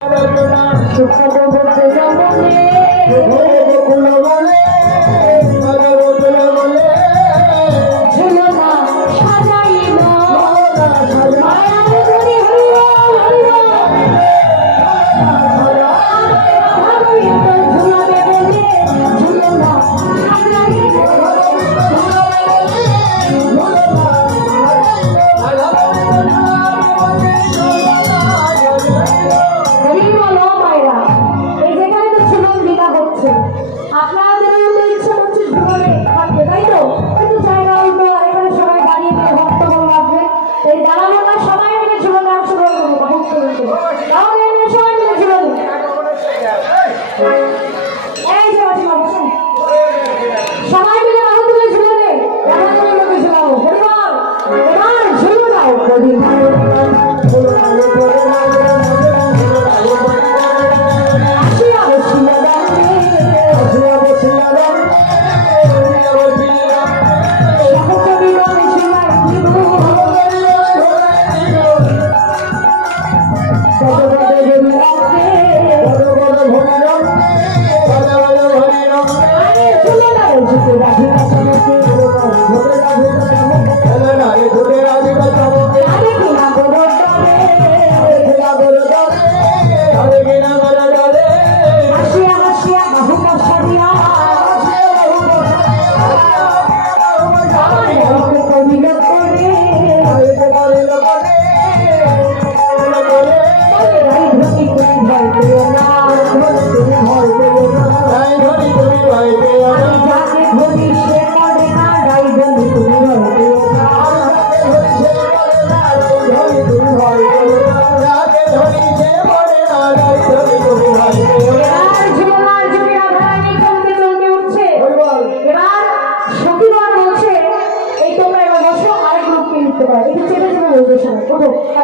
ঝুলনা বলবে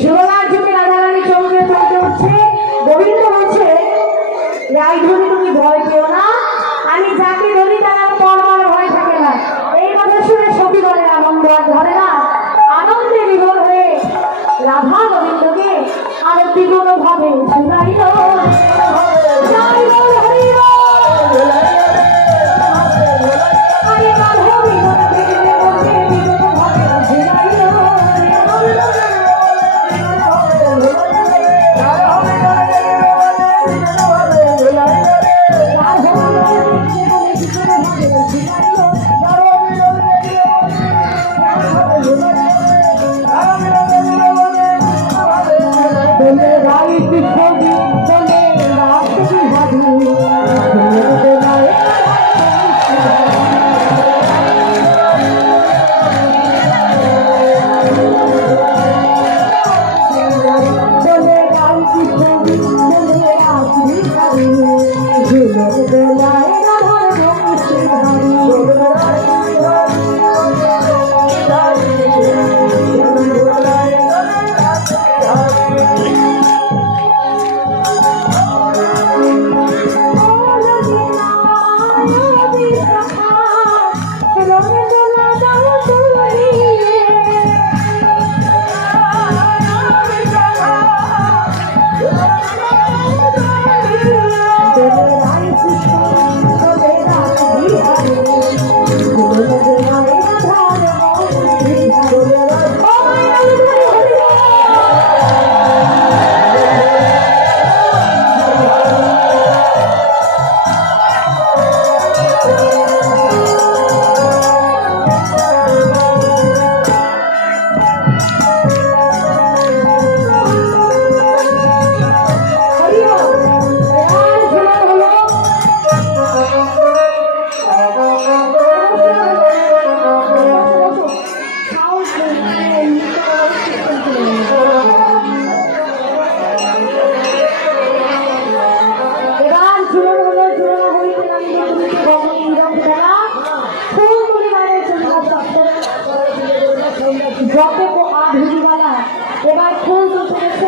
ঝুলনার যত আধুনিবালা এবার ফুল তো চলেছে